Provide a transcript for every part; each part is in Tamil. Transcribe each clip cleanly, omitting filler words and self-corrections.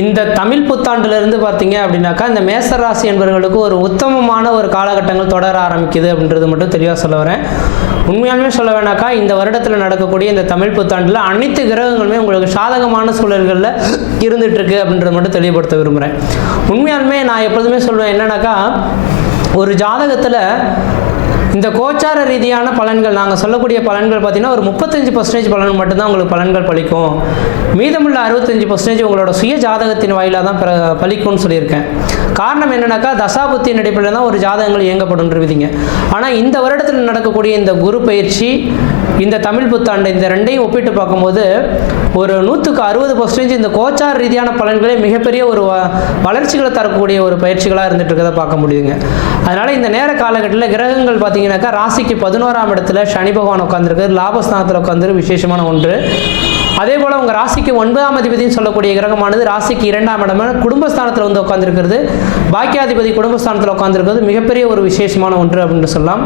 இந்த தமிழ் புத்தாண்டிலிருந்து பார்த்தீங்க அப்படின்னாக்கா இந்த மேசராசி என்பவர்களுக்கு ஒரு உத்தமமான ஒரு காலகட்டங்கள் தொடர ஆரம்பிக்குது அப்படின்றது மட்டும் தெளிவாக சொல்ல வரேன். உண்மையாலுமே சொல்ல வேணாக்கா இந்த வருடத்தில் நடக்கக்கூடிய இந்த தமிழ் புத்தாண்டில் அனைத்து கிரகங்களுமே உங்களுக்கு சாதகமான சூழல்களில் இருந்துட்டு இருக்கு அப்படின்றத மட்டும் தெளிவுபடுத்த விரும்புகிறேன். உண்மையாலுமே நான் எப்பொழுதுமே சொல்லுவேன் என்னன்னாக்கா, ஒரு ஜாதகத்தில் இந்த கோச்சார ரீதியான பலன்கள் நாங்கள் சொல்லக்கூடிய பலன்கள் பார்த்தீங்கன்னா ஒரு 35% பலன் மட்டும்தான் உங்களுக்கு பலன்கள் பலிக்கும். மீதமுள்ள 65% உங்களோட சுய ஜாதகத்தின் வாயிலாக தான் பலிக்கும்னு சொல்லியிருக்கேன். காரணம் என்னன்னாக்கா, தசாபுத்தியின் அடிப்படையில் தான் ஒரு ஜாதகங்கள் இயங்கப்படுன்றவிதிங்க. ஆனால் இந்த வருடத்தில் நடக்கக்கூடிய இந்த குரு பயிற்சி, இந்த தமிழ் புத்தாண்டு, இந்த ரெண்டையும் ஒப்பிட்டு பார்க்கும்போது ஒரு 160% இந்த கோச்சார ரீதியான பலன்களே மிகப்பெரிய ஒரு வளர்ச்சிகளை தரக்கூடிய ஒரு பயிற்சிகளாக இருந்துட்டு இருக்கதை பார்க்க முடியுங்க. அதனால் இந்த நேர காலகட்டத்தில் கிரகங்கள் பார்த்தீங்கன்னாக்கா ராசிக்கு 11ஆம் இடத்துல சனி பகவான் உட்காந்துருக்கு, லாபஸ்தானத்தில் உட்காந்துருக்கு, விசேஷமான ஒன்று. அதே போல் உங்கள் ராசிக்கு 9ஆம் அதிபதினு சொல்லக்கூடிய கிரகமானது ராசிக்கு 2ஆம் இடமான குடும்பஸ்தானத்தில் வந்து உட்காந்துருக்கிறது, பாக்கியாதிபதி குடும்பஸ்தானத்தில் உட்காந்துருக்கிறது மிகப்பெரிய ஒரு விசேஷமான ஒன்று அப்படின்னு சொல்லலாம்.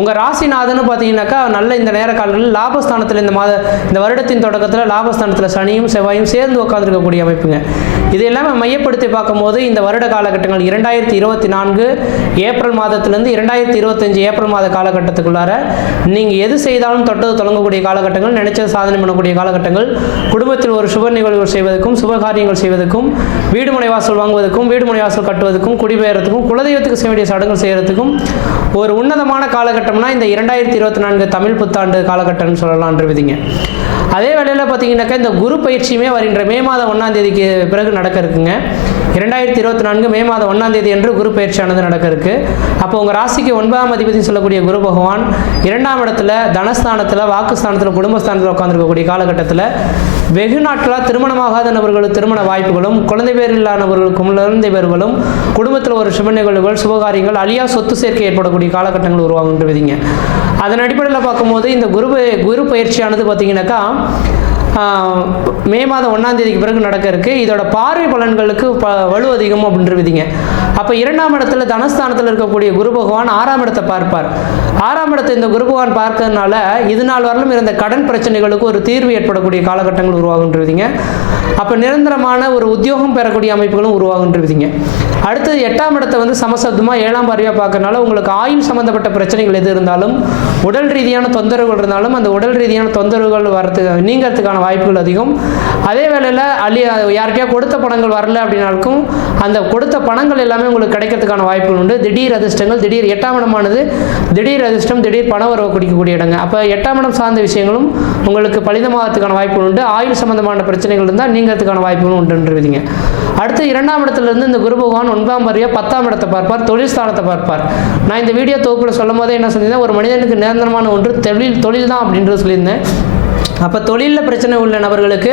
உங்கள் ராசிநாதன்னு பார்த்தீங்கன்னாக்கா நல்ல இந்த நேர காலங்களில் லாபஸ்தானத்தில் இந்த வருடத்தின் தொடக்கத்தில் லாபஸ்தானத்தில் சனியும் செவ்வாயும் சேர்ந்து உட்காந்துருக்கக்கூடிய அமைப்புங்க. இது எல்லாமே மையப்படுத்தி பார்க்கும்போது இந்த வருட காலகட்டங்கள் 2024 ஏப்ரல் மாதத்திலிருந்து 2025 ஏப்ரல் மாத காலகட்டத்துக்குள்ளார நீங்கள் எது செய்தாலும் தொட்டது தொடங்கக்கூடிய காலகட்டங்கள், நினைச்சது சாதனை பண்ணக்கூடிய காலகட்டங்கள், குடும்பத்தில் ஒரு சுப நிகழ்வுகள் செய்வதற்கும், சுபகாரியங்கள் செய்வதற்கும், வீடு முனைவாசல் வாங்குவதற்கும், வீடு முனைவாசல் கட்டுவதற்கும், குடிபெயர்றதுக்கும், குலதெய்வத்துக்கு செய்ய வேண்டிய சடங்குகள் செய்யறதுக்கும் ஒரு உன்னதமான காலகட்டம்னா இந்த 2024 தமிழ் புத்தாண்டு காலகட்டம்னு சொல்லலாம்ன்ற விதிங்க. அதே வேளையில் பார்த்தீங்கன்னாக்கா இந்த குரு பயிற்சியுமே வருகின்ற மே மாதம் 1ஆம் தேதிக்கு பிறகு நடக்க இருக்குங்க. 2024 மே மாதம் 1ஆம் தேதி என்று குரு பயிற்சியானது நடக்க இருக்கு. அப்போ உங்கள் ராசிக்கு 9ஆம் அதிபதினு சொல்லக்கூடிய குரு பகவான் 2ஆம் இடத்துல தனஸ்தானத்தில், வாக்குஸ்தானத்தில், குடும்பஸ்தானத்தில் உட்காந்துருக்கக்கூடிய காலகட்டத்தில் வெகு நாட்களாக திருமணமாகாத நபர்களுக்கு திருமண வாய்ப்புகளும், குழந்தை பேர் இல்லாதவர்களுக்கும் குழந்தை பேர்களும், குடும்பத்தில் ஒரு சுப நிகழ்வுகள், சுபகாரியங்கள், அழியா சொத்து சேர்க்கை ஏற்படக்கூடிய காலகட்டங்கள் உருவாகுன்ற விதிங்க. அதன் அடிப்படையில் பார்க்கும்போது இந்த குரு பயிற்சியானது பார்த்தீங்கன்னாக்கா மே மாதம் 1ஆம் தேதிக்கு பிறகு நடக்க இருக்கு. இதோட பார்வை பலன்களுக்கு வலு அதிகம் அப்படின்ற விதிங்க. அப்போ 2ஆம் இடத்துல தனஸ்தானத்தில் இருக்கக்கூடிய குரு பகவான் 6ஆம் இடத்தை பார்ப்பார். 6ஆம் இடத்தை இந்த குரு பகவான் பார்க்கறதுனால இது நாள் வரலும் இருந்த கடன் பிரச்சனைகளுக்கு ஒரு தீர்வு ஏற்படக்கூடிய காலகட்டங்கள் உருவாகுன்றவிதிங்க. அப்போ நிரந்தரமான ஒரு உத்தியோகம் பெறக்கூடிய அமைப்புகளும் உருவாகுன்றவிதிங்க. அடுத்தது 8ஆம் இடத்தை வந்து சமசப்தமாக 7ஆம் பார்வையாக பார்க்கறதுனால உங்களுக்கு ஆயுள் சம்பந்தப்பட்ட பிரச்சனைகள் எது இருந்தாலும், உடல் ரீதியான தொந்தரவுகள் இருந்தாலும் அந்த உடல் ரீதியான தொந்தரவுகள் நீங்கிறதுக்கான வாய்ப்புகள் அதிகம். அதே வேளையில் யாருக்கையா கொடுத்த பணங்கள் வரல அப்படின்னாலும் அந்த கொடுத்த பணங்கள் எல்லாமே உங்களுக்கு கிடைக்கிறதுக்கான வாய்ப்புகள் உண்டு. திடீர் அதிர்ஷ்டங்கள், திடீர் 8ஆம் இடமானது திடீர் அதிர்ஷ்டம், திடீர் பண வரவு குடிக்கக்கூடிய இடங்க. அப்போ 8ஆம் இடம் சார்ந்த விஷயங்களும் உங்களுக்கு பலிதமாகறதுக்கான வாய்ப்புகள் உண்டு. ஆயுள் சம்பந்தமான பிரச்சனைகள் இருந்தால் நீங்கிறதுக்கான வாய்ப்புகளும் உண்டுன்றவிதிங்க. அடுத்து 2ஆம் இடத்துலேருந்து இந்த குரு பகவான் 9ஆம் பார்வையா 10ஆம் இடத்தை பார்ப்பார், தொழில் ஸ்தானத்தை பார்ப்பார். நான் இந்த வீடியோ தொகுப்பில் சொல்லும் போதே என்ன சொல்லியிருந்தேன், ஒரு மனிதனுக்கு நிரந்தரமான ஒன்று தொழில் தான் அப்படின்றது சொல்லியிருந்தேன். அப்போ தொழிலில் பிரச்சனை உள்ள நபர்களுக்கு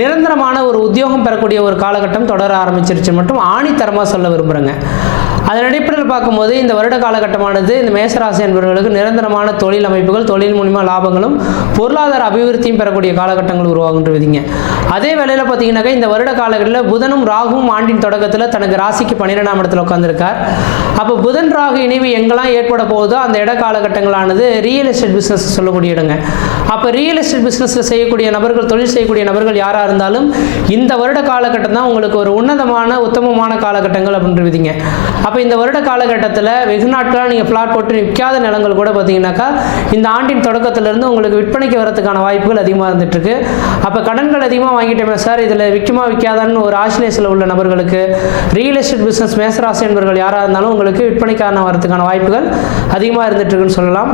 நிரந்தரமான ஒரு உத்தியோகம் பெறக்கூடிய ஒரு காலகட்டம் தொடர ஆரம்பிச்சிருச்சு மட்டும் ஆணித்தரமாக சொல்ல விரும்புகிறேங்க. அதன் அடிப்படையில் பார்க்கும்போது இந்த வருட காலகட்டமானது இந்த மேசராசி என்பவர்களுக்கு நிரந்தரமான தொழில் அமைப்புகள், தொழில் மூலிமா லாபங்களும், பொருளாதார அபிவிருத்தியும் பெறக்கூடிய காலகட்டங்கள் உருவாகுன்றவிதிங்க. அதே வேளையில் பார்த்தீங்கன்னாக்கா இந்த வருட காலகட்டத்தில் புதனும் ராகுவும் ஆண்டின் தொடக்கத்தில் தனக்கு ராசிக்கு 12ஆம் இடத்துல உட்காந்துருக்கார். அப்போ புதன் ராகு இணைவு எங்கெல்லாம் ஏற்பட போகுதோ அந்த இட காலகட்டங்களானது ரியல் எஸ்டேட் பிஸ்னஸ் சொல்லக்கூடிய இடங்க. அப்போ ரியல் எஸ்டேட் பிஸ்னஸில் செய்யக்கூடிய நபர்கள், தொழில் செய்யக்கூடிய நபர்கள் யாராக இருந்தாலும் இந்த வருட காலகட்டம் தான் உங்களுக்கு ஒரு உன்னதமான உத்தமமான காலகட்டங்கள் அப்படின்றவிதிங்க. அப்போ இந்த வருட காலகட்டத்தில் வெகு நாட்களாக நீங்கள் பிளாட் போட்டு விற்காத நிலங்கள் கூட பார்த்தீங்கன்னாக்கா இந்த ஆண்டின் தொடக்கத்திலிருந்து உங்களுக்கு விற்பனைக்கு வரதுக்கான வாய்ப்புகள் அதிகமாக இருந்துகிட்ருக்கு. அப்போ கடன்கள் அதிகமாக வாங்கிட்டோமே சார், இதில் விற்குமா விற்காதான்னு ஒரு ஆசிலேஷனில் உள்ள நபர்களுக்கு, ரியல் எஸ்டேட் பிஸ்னஸ் மேசராசி என்பவர்கள் யாராக இருந்தாலும் உங்களுக்கு விற்பனைக்கான வரதுக்கான வாய்ப்புகள் அதிகமாக இருந்துகிட்ருக்குன்னு சொல்லலாம்.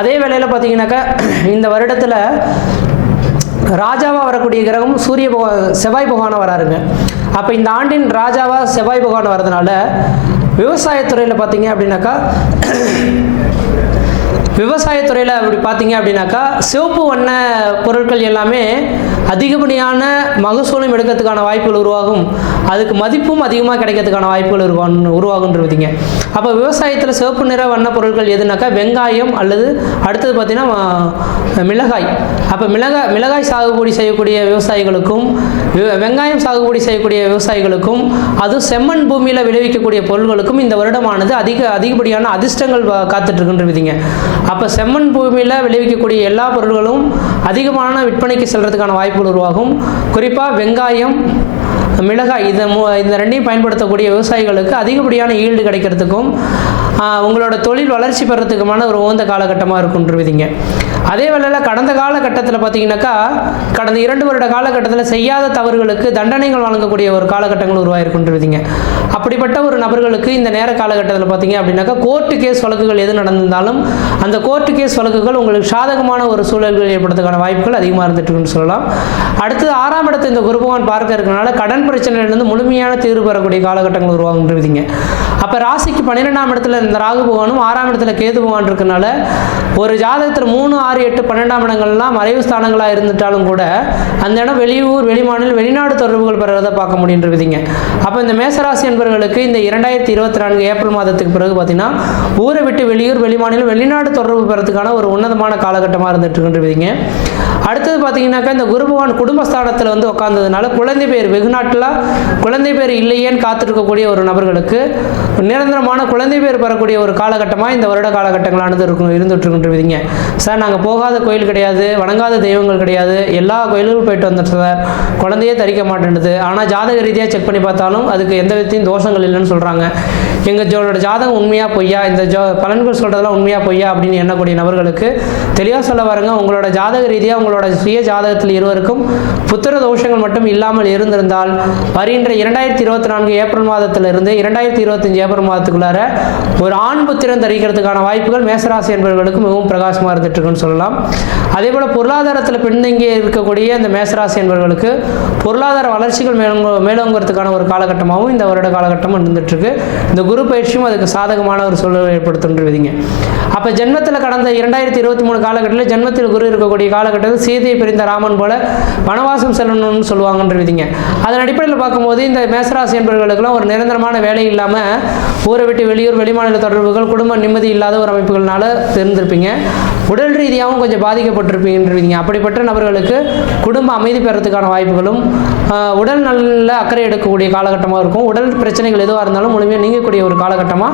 அதே வேளையில் பார்த்தீங்கன்னாக்கா இந்த வருடத்தில் ராஜாவாக வரக்கூடிய கிரகம் செவ்வாய் பகவானாக வராருங்க. அப்போ இந்த ஆண்டின் ராஜாவாக செவ்வாய் பகவான் வரதுனால விவசாயத்துறையில் பார்த்தீங்க அப்படின்னாக்கா விவசாயத்துறையில் அப்படி பார்த்தீங்க அப்படின்னாக்கா சிவப்பு வண்ண பொருட்கள் எல்லாமே அதிகப்படியான மகசூலும் எடுக்கிறதுக்கான வாய்ப்புகள் உருவாகும். அதுக்கு மதிப்பும் அதிகமாக கிடைக்கிறதுக்கான வாய்ப்புகள் உருவாகுன்றதுங்க. அப்போ விவசாயத்தில் சிவப்பு நிற வண்ண பொருட்கள் எதுனாக்கா வெங்காயம் அல்லது அடுத்தது பார்த்தீங்கன்னா மிளகாய். அப்போ மிளகாய் சாகுபடி செய்யக்கூடிய விவசாயிகளுக்கும், வெங்காயம் சாகுபடி செய்யக்கூடிய விவசாயிகளுக்கும், அது செம்மண் பூமியில் விளைவிக்கக்கூடிய பொருட்களுக்கும் இந்த வருடமானது அதிகப்படியான அதிர்ஷ்டங்கள் காத்துட்ருக்குன்றவிதிங்க. அப்போ செம்மண் பூமியில் விளைவிக்கக்கூடிய எல்லா பொருட்களும் அதிகமான விற்பனைக்கு செல்றதுக்கான வாய்ப்புகள் உருவாகும். குறிப்பாக வெங்காயம், மிளகாய் இந்த ரெண்டையும் பயன்படுத்தக்கூடிய விவசாயிகளுக்கு அதிகப்படியான ஈல்டு கிடைக்கிறதுக்கும் உங்களோட தொழில் வளர்ச்சி பெறத்துக்குமான ஒரு உகந்த காலகட்டமாக இருக்குன்றவிதிங்க. அதே வேளையில் கடந்த காலகட்டத்தில் பார்த்தீங்கன்னாக்கா கடந்த 2 வருட காலகட்டத்தில் செய்யாத தவறுகளுக்கு தண்டனைகள் வழங்கக்கூடிய ஒரு காலகட்டங்கள் உருவாயிருக்குன்றவிதிங்க. அப்படிப்பட்ட ஒரு நபர்களுக்கு இந்த நேர காலகட்டத்தில் பார்த்தீங்க அப்படின்னாக்கா கோர்ட்டு கேஸ் வழக்குகள் எது நடந்திருந்தாலும் அந்த கோர்ட்டு கேஸ் வழக்குகள் உங்களுக்கு சாதகமான ஒரு சூழல்கள் ஏற்படுறதுக்கான வாய்ப்புகள் அதிகமாக இருந்துட்டுருக்குன்னு சொல்லலாம். அடுத்து 6ஆம் இடத்தை இந்த குரு பகவான் பார்க்க இருக்கிறனால கடன் பிரச்சனையிலிருந்து முழுமையான தீர்வு பெறக்கூடிய காலகட்டங்கள் உருவாகுன்றவிதிங்க. அப்போ ராசிக்கு 12ஆம் இடத்துல இந்த ராகு பகவானும் 6ஆம் இடத்துல கேது பகவான் இருக்கனால ஒரு ஜாதகத்தில் 3, 6, 8, 12ஆம் இடங்கள்லாம் மறைவு ஸ்தானங்களாக இருந்துட்டாலும் கூட அந்த இடம் வெளியூர், வெளிமாநிலம், வெளிநாடு தொடர்புகள் பெறுவதை பார்க்க முடியுன்றவிதிங்க. அப்போ இந்த மேசராசி என்பவர்களுக்கு இந்த 2024 ஏப்ரல் மாதத்துக்கு பிறகு பார்த்தீங்கன்னா ஊரை விட்டு வெளியூர், வெளிமாநிலம், வெளிநாடு தொடர்பு பெறதுக்கான ஒரு உன்னதமான காலகட்டமாக இருந்துட்டு இருக்குன்றவிதிங்க. அடுத்தது பார்த்தீங்கன்னாக்கா இந்த குரு பகவான் குடும்பஸ்தானத்தில் வந்து உட்கார்ந்ததுனால குழந்தை பேர் வெகு நாட்டில் குழந்தை பேர் இல்லையேன்னு காத்திருக்கக்கூடிய ஒரு நபர்களுக்கு நிரந்தரமான குழந்தை பேர் பெறக்கூடிய ஒரு காலகட்டமாக இந்த வருட காலகட்டங்களானது இருந்துட்டுருக்குன்றவிதிங்க. சார் நாங்கள் போகாத கோயில் கிடையாது, வணங்காத தெய்வங்கள் கிடையாது, எல்லா கோயிலுக்கும் போயிட்டு வந்துட்டு சார், குழந்தையே தரிக்க மாட்டேன்னுது, ஆனால் ஜாதக ரீதியாக செக் பண்ணி பார்த்தாலும் அதுக்கு எந்த விதத்தையும் தோஷங்கள் இல்லைன்னு சொல்கிறாங்க. எங்களோட ஜாதகம் உண்மையாக பொய்யா, இந்த பலன்கள் சொல்கிறதெல்லாம் உண்மையாக பொய்யா அப்படின்னு எண்ணக்கூடிய நபர்களுக்கு தெளிவாக சொல்ல வரங்க. உங்களோட ஜாதக ரீதியாக உங்களோட சுய ஜாதகத்தில் இருவருக்கும் புத்திர தோஷங்கள் மட்டும் இல்லாமல் இருந்திருந்தால் வருகின்ற 2024 ஏப்ரல் மாதத்திலிருந்து 2025 ஏப்ரல் மாதத்துக்குள்ளார ஒரு ஆண் புத்திரன் தரிக்கிறதுக்கான வாய்ப்புகள் மேசராசி என்பவர்களுக்கு மிகவும் பிரகாசமாக இருந்துட்டு இருக்குன்னு சொல்லலாம். அதே போல் பொருளாதாரத்தில் பின்தங்கி இருக்கக்கூடிய இந்த மேசராசி என்பவர்களுக்கு பொருளாதார வளர்ச்சிகள் மேலோங்கிறதுக்கான ஒரு காலகட்டமாகவும் இந்த வருட காலகட்டம் இருந்துட்டு இருக்கு. இந்த குரு பயிற்சியும் அதுக்கு சாதகமான ஒரு சூழலை ஏற்படுத்துன்றவிதிங்க. அப்போ ஜென்மத்தில் கடந்த 2023 காலகட்டத்தில் ஜென்மத்தில் குரு இருக்கக்கூடிய காலகட்டத்தில் சீதையை பிரிந்த ராமன் போல வனவாசம் செல்லணும்னு சொல்லுவாங்கன்றவிதிங்க. அதன் அடிப்படையில் பார்க்கும்போது இந்த மேசராசி என்பவர்களுக்கெல்லாம் ஒரு நிரந்தரமான வேலை இல்லாமல் ஊரை விட்டு வெளியூர், வெளிமாநில தொடர்புகள், குடும்ப நிம்மதி இல்லாத ஒரு அமைப்புகள்னால தெரிந்திருப்பீங்க. உடல் ரீதியாகவும் கொஞ்சம் பாதிக்கப்பட்டிருப்பீங்கன்றவிதிங்க. அப்படிப்பட்ட நபர்களுக்கு குடும்ப அமைதி பெறத்துக்கான வாய்ப்புகளும் உடல் நல்ல அக்கறை எடுக்கக்கூடிய காலகட்டமாக இருக்கும். உடல் பிரச்சனைகள் எதுவாக இருந்தாலும் முழுமையாக நீங்கக்கூடிய ஒரு காலகட்டமாக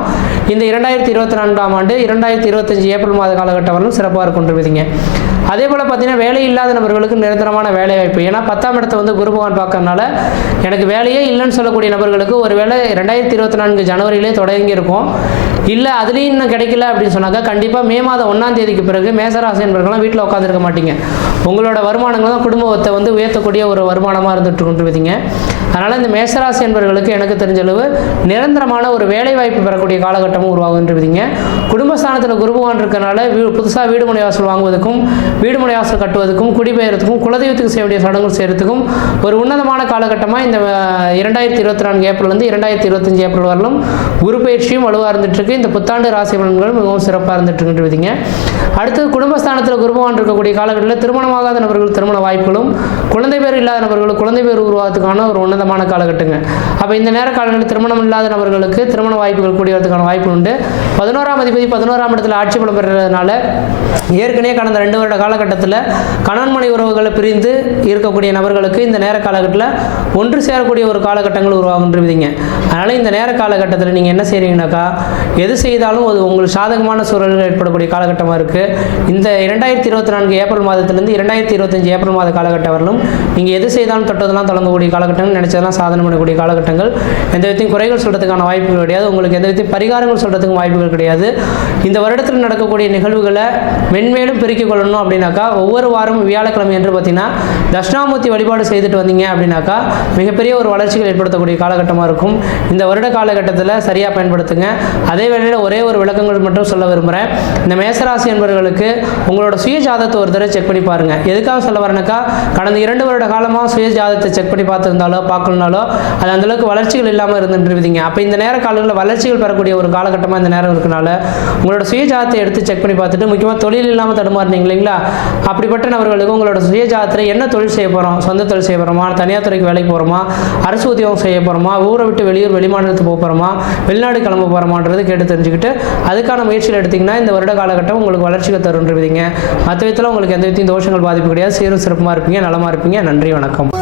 இந்த 2024ஆம் ஆண்டு 2025 ஏப்ரல் மாத காலகட்டம் வரலும் சிறப்பாக இருக்குன்றவிதிங்க. அதே போல் பார்த்தீங்கன்னா வேலை இல்லாத நபர்களுக்கு நிரந்தரமான வேலை வாய்ப்பு. ஏன்னா 10ஆம் இடத்தை வந்து குரு பகவான் பார்க்கறதுனால எனக்கு வேலையே இல்லைன்னு சொல்லக்கூடிய நபர்களுக்கு ஒரு வேலை 2024 ஜனவரியிலே தொடங்கி இருக்கும். இல்லை அதுலேயும் இன்னும் கிடைக்கல அப்படின்னு சொன்னாக்கா கண்டிப்பாக மே மாதம் 1ஆம் தேதிக்கு பிறகு மேசராசி என்பவர்கள்லாம் வீட்டில் உட்காந்துருக்க மாட்டீங்க. உங்களோட வருமானங்கள் தான் குடும்பத்தை வந்து உயர்த்தக்கூடிய ஒரு வருமானமாக இருந்துட்டு கொண்டுவிதிங்க. அதனால் இந்த மேசராசி என்பவர்களுக்கு எனக்கு தெரிஞ்சளவு நிரந்தரமான ஒரு வேலை வாய்ப்பு பெறக்கூடிய காலகட்டமும் உருவாகுன்றவிதிங்க. குடும்பஸ்தானத்தில் குரு பகவான் இருக்கனால புதுசாக வீடு மனை வாசல் வாங்குவதற்கும், வீடு மனை வாசல் கட்டுவதற்கும், குடிபெயர்த்துக்கும், குலதெய்வத்துக்கு செய்ய வேண்டிய சடங்குகள் செய்யறதுக்கும் ஒரு உன்னதமான காலகட்டமாக இந்த 2024 ஏப்ரல்லேருந்து 2025 ஏப்ரல் வரலும் குரு பயிற்சியும் வலுவாக இருந்துட்டு இருக்கு. இந்த புத்தாண்டு ராசி பலன்களும் மிகவும் சிறப்பாக இருந்துட்டு இருக்குன்றவிதிங்க. அடுத்தது குடும்பஸ்தானத்தில் குரு பகவான் இருக்கக்கூடிய காலகட்டத்தில் திருமணமாகாத நபர்கள் திருமண வாய்ப்புகளும், குழந்தை பேர் இல்லாத நபர்கள் குழந்தை பேர் உருவாகிறதுக்கான ஒரு உன்னதமான காலகட்டங்க. அப்போ இந்த நேர காலங்களில் திருமணம் இல்லாத நபர்களுக்கு திருமண வாய்ப்புகள் கூடி வரதுக்கான வாய்ப்பு உண்டு. 11ஆம் அதிபதி 11ஆம் இடத்துல ஆட்சி பலம் பெறுறதுனால ஏற்கனவே கடந்த 2 வருட காலகட்டத்தில் கணவன் மனைவி உறவுகளை பிரிந்து இருக்கக்கூடிய நபர்களுக்கு இந்த நேர காலகட்டத்தில் ஒன்று சேரக்கூடிய ஒரு காலகட்டங்கள் உருவாகுன்றவிதிங்க. அதனால் இந்த நேர காலகட்டத்தில் நீங்கள் என்ன செய்கிறீங்கன்னாக்கா எது செய்தாலும் அது உங்களுக்கு சாதகமான சூழல்கள் ஏற்படக்கூடிய காலகட்டமாக இருக்குது. இந்த 2024 ஏப்ரல் மாதத்திலிருந்து 2025 ஏப்ரல் மாத காலகட்டம் வரலும் நீங்கள் எது செய்தாலும் தொட்டதெல்லாம் தொடங்கக்கூடிய காலகட்டங்கள், நினைச்சதெல்லாம் சாதனை பண்ணக்கூடிய காலகட்டங்கள். எந்த விதத்தையும் குறைகள் சொல்கிறதுக்கான வாய்ப்புகள் கிடையாது. உங்களுக்கு எந்த விதத்தையும் பரிகாரங்கள் சொல்கிறதுக்கும் வாய்ப்புகள் கிடையாது. இந்த வருடத்தில் நடக்கக்கூடிய நிகழ்வுகளை மென்மேலும் பெருக்கிக் கொள்ளணும் அப்படின்னாக்கா ஒவ்வொரு வாரமும் வியாழக்கிழமை என்று பார்த்தீங்கன்னா தட்சிணாமூர்த்தி வழிபாடு செய்துட்டு வந்தீங்க அப்படின்னாக்கா மிகப்பெரிய ஒரு வளர்ச்சிகள் ஏற்படுத்தக்கூடிய காலகட்டமாக இருக்கும். இந்த வருட காலகட்டத்தில் சரியாக பயன்படுத்துங்க. அதே வேளையில் ஒரே ஒரு விளக்கங்கள் மட்டும் சொல்ல விரும்புகிறேன். இந்த மேசராசி என்பவர்களுக்கு உங்களோட சுய ஜாதகத்தை ஒரு தடவை செக் பண்ணி பாருங்கள். எதுக்காக சொல்ல வரேன்னாக்கா கடந்த 2 வருட காலமாக சுய ஜாதகத்தை செக் பண்ணி பார்த்துருந்தாலோ பார்க்கணுனாலோ அது அந்தளவுக்கு வளர்ச்சிகள் இல்லாமல் இருந்துருவீங்க. அப்போ இந்த நேர காலங்களில் வளர்ச்சிகள் பெறக்கூடிய ஒரு காலகட்டமாக இந்த நேரம் இருக்கனால உங்களோட சுய ஜாதகத்தை எடுத்து செக் பண்ணி பார்த்துட்டு, முக்கியமாக தொழில் இல்லாமல் தடுமாறினீங்க இல்லைங்களா, அப்படிப்பட்ட நபர்களுக்கு உங்களோட சுய ஜாதகத்தில் என்ன தொழில் செய்ய போகிறோம், சொந்த தொழில் செய்ய போகிறோமா, தனியார் துறைக்கு வேலைக்கு போகிறோமா, அரசு உத்தியோகம் செய்ய போகிறோமா, ஊரை விட்டு வெளியூர் வெளிமாநிலத்துக்கு போக போகிறோமா, வெளிநாடு கிளம்ப போகிறோமான்றது கேட்டு தெரிஞ்சுக்கிட்டு அதுக்கான முயற்சியில் எடுத்திங்கன்னா இந்த வருட காலகட்டம் உங்களுக்கு வளர்ச்சிகள் தருன்றவிதிங்க. மற்ற விதத்தில் உங்களுக்கு எந்த விதத்தையும் தோஷங்கள் பாதிப்பு கிடையாது. சீரும் சிறப்புமாக இருப்பீங்க, நலமாக இருப்பீங்க. நன்றி, வணக்கம்.